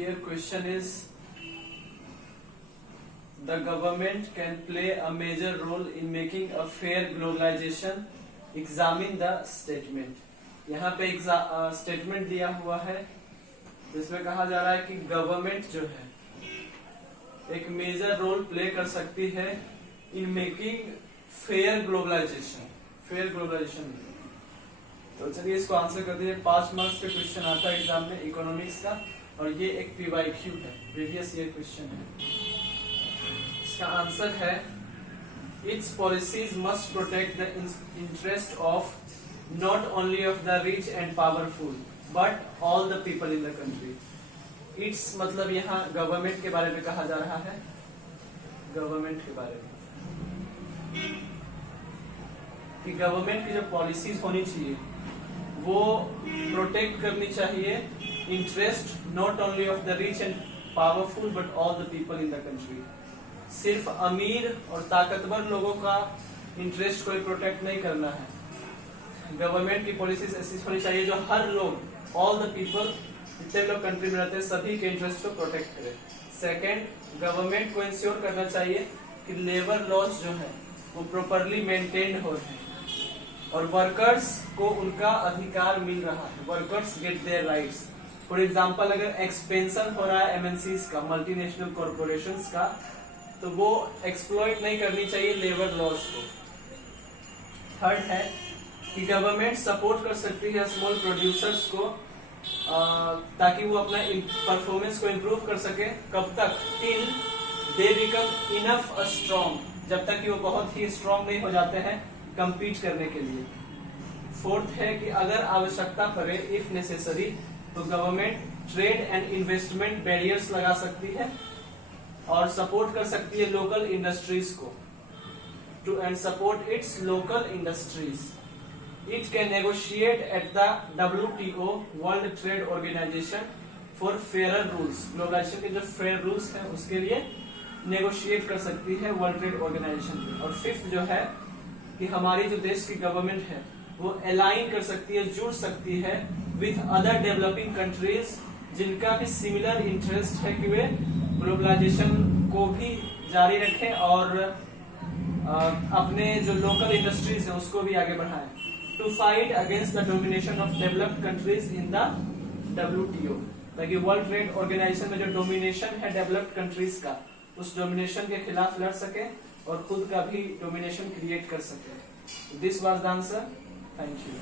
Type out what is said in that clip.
here question is the government can play a major role in making a fair globalization. Examine the statement. यहाँ पे statement दिया हुआ है जिसमें कहा जा रहा है कि गवर्नमेंट जो है एक मेजर रोल प्ले कर सकती है इन मेकिंग फेयर ग्लोबलाइजेशन. तो चलिए इसको आंसर करते हैं. 5 मार्क्स का क्वेश्चन आता है एग्जाम में इकोनॉमिक्स का और ये एक PYQ है, प्रीवियस ईयर क्वेश्चन है. इसका आंसर है it's policies must protect the interest of not only of the rich and powerful but all the people in the country. It's मतलब यहाँ गवर्नमेंट के बारे में कहा जा रहा है, गवर्नमेंट के बारे में कि गवर्नमेंट की जो पॉलिसीज होनी चाहिए वो प्रोटेक्ट करनी चाहिए interest not only of the rich and powerful but all the people in the country. सिर्फ अमीर और ताकतवर लोगों का इंटरेस्ट को प्रोटेक्ट नहीं करना है. गवर्नमेंट की पॉलिसीज ऐसी होनी चाहिए जो हर लोग, ऑल द पीपल, जितने लोग कंट्री में रहते हैं सभी के इंटरेस्ट को प्रोटेक्ट करे. सेकेंड, गवर्नमेंट को इंश्योर करना चाहिए कि लेबर लॉज जो है वो प्रॉपरली मेंटेन्ड हो रहे हैं और वर्कर्स को उनका अधिकार मिल रहा है. Workers get their rights. For example, अगर एक्सपेंशन हो रहा है MNCs का, मल्टीनेशनल कॉर्पोरेशंस का, तो वो एक्सप्लॉइट नहीं करनी चाहिए लेबर लॉज को. थर्ड है कि गवर्नमेंट सपोर्ट कर सकती है स्मॉल प्रोड्यूसर्स को ताकि वो अपना परफॉर्मेंस को इम्प्रूव कर सके. कब तक? Till they become enough strong, जब तक कि वो बहुत ही स्ट्रॉन्ग नहीं हो जाते हैं कंपीट करने के लिए. फोर्थ है कि अगर आवश्यकता पड़े, इफ नेसेसरी, तो government trade and investment barriers लगा सकती है और सपोर्ट कर सकती है लोकल इंडस्ट्रीज को to and support its local industries. It can negotiate at the WTO, world trade organisation, for fair rules. Globalisation के जो फेयर रूल्स हैं उसके लिए नेगोशिएट कर सकती है वर्ल्ड ट्रेड ऑर्गेनाइजेशन में. और फिफ्थ जो है कि हमारी जो देश की गवर्नमेंट है वो अलाइन कर सकती है, जुड़ सकती है विथ अदर डेवलपिंग कंट्रीज जिनका भी सिमिलर इंटरेस्ट है कि वे ग्लोबलाइजेशन को भी जारी रखें और अपने जो लोकल इंडस्ट्रीज है उसको भी आगे बढ़ाएं. To fight against the domination of developed countries in the WTO, ताकि वर्ल्ड ट्रेड ऑर्गेनाइजेशन में जो डोमिनेशन है डेवलप्ड कंट्रीज का, उस डोमिनेशन के खिलाफ लड़ सके और खुद का भी डोमिनेशन क्रिएट कर सके. This was the answer. Thank you.